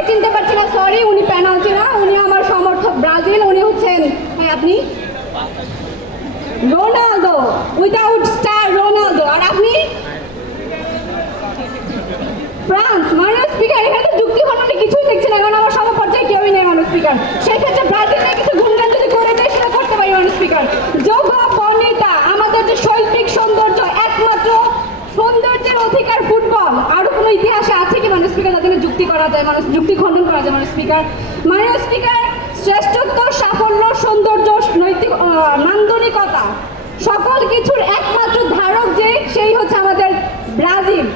ওনাকে চিনতে পারছি না, সরি, উনি পেনাল্টি না, উনি আমার সমর্থক ব্রাজিল, উনি হচ্ছেন, হ্যাঁ আপনি রোনালদো, উইদাউট স্টার রোনালদো। আর আপনি ফ্রান্স। মাননীয় স্পিকার, এখানে তো যুক্তি খণ্ডনে কিছুই দেখছি না, কারণ আমার সমপর্যায়ে কেউই নেই মাননীয় স্পিকার। সেই ক্ষেত্রে ব্রাজিল নিয়ে কিছু গুণগান যদি করে দেয় সেটা করতে পারি মাননীয় স্পিকার। যোগ্য বর্ণিতা, আমাদের যে শৈল্পিক সৌন্দর্য, একমাত্র সৌন্দর্যের অধিকার ফুটবল, আরো কোনো ইতিহাসে আছে কি মাননীয় স্পিকার যাদের যুক্তি করা যায়, যুক্তি খণ্ডন করা যায় মাননীয় স্পিকার? মাননীয় স্পিকার, শ্রেষ্ঠত্ব, সাফল্য, সৌন্দর্য, নৈতিক নান্দনিকতা, সকল কিছুর একমাত্র ধারক যে, সেই হচ্ছে আমাদের ব্রাজিল।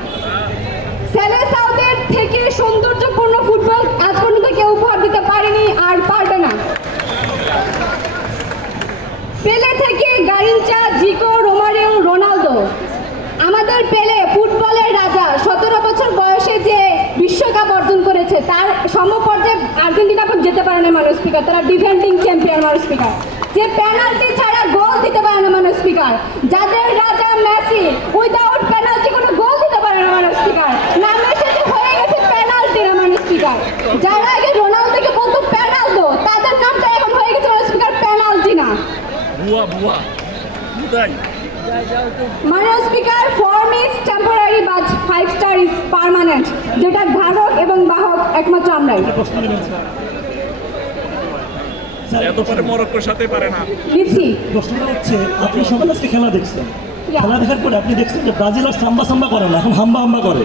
সেলেসাওদের থেকে সৌন্দর্যপূর্ণ ফুটবল আজ পর্যন্ত কেউ উপহার দিতে পারেনি আর পারবে না। পেলে থেকে গারিনচা, জিকো, রোমারিও, রোনালদো, আমাদের পেলে ফুটবলের রাজা 17 বছর বয়সে যে বিশ্বকাপ অর্জন করেছে, তার সমপর্যায়ে আর্জেন্টিনা যেতে পারে না মাননীয় স্পিকার। তারা ডিফেন্ডিং চ্যাম্পিয়ন মাননীয় স্পিকার, যে পেনাল্টি ছাড়া গোল দিতে পারে না মাননীয় স্পিকার। যাদের রাজা মেসি উইদাউট পেনাল্টি কোনো গোল দিতে পারে না মাননীয় স্পিকার। নামে সেটা হয়ে গেছে পেনাল্টি না মাননীয় স্পিকার। যারা আগে রোনালদোকে বলতো পেনালদো, তাদের নামটা এখন হয়ে গেছে মাননীয় স্পিকার পেনাল্টি না। মাননীয় speaker, form is temporary but 5 star is permanent, যেটা ধারক এবং বাহক একমাত্র আমরাই। মরক্কোর সাথে পারে না। দিচ্ছি। প্রশ্নটা হচ্ছে, আপনি সকাল আজকে খেলা দেখছেন, খেলা দেখার পরে আপনি দেখছেন যে ব্রাজিল আর সাম্বা সাম্বা করে না, এখন হাম্বা হাম্বা করে।